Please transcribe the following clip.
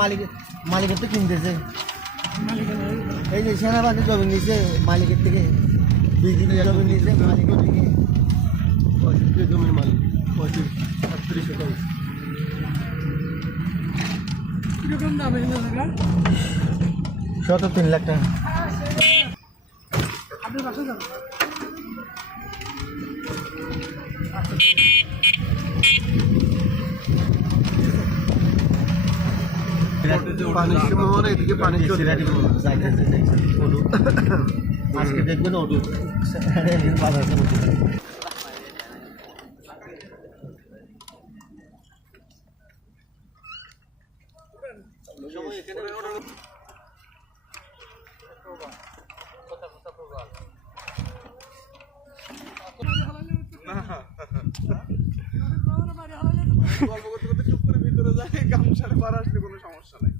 মালিক মালিকের তো কিনতেছে। এই যে সেনাবাহিনী জমি নিছে মালিকের থেকে বিজেপি জমি নিছে মালিকের থেকে জমির মালিক পঁয়ত্রিশ শতাংশ কীরকম দাম তিন লাখ টাকা। আপনি বাসা যাবেন পানির সময় এদিকে পানি চলে আজকে দেখবেন ওটু বাজার করে গল্প করতে করতে চুপ করে ভিতরে যায় গামছার পার আসলে কোনো সমস্যা নাই।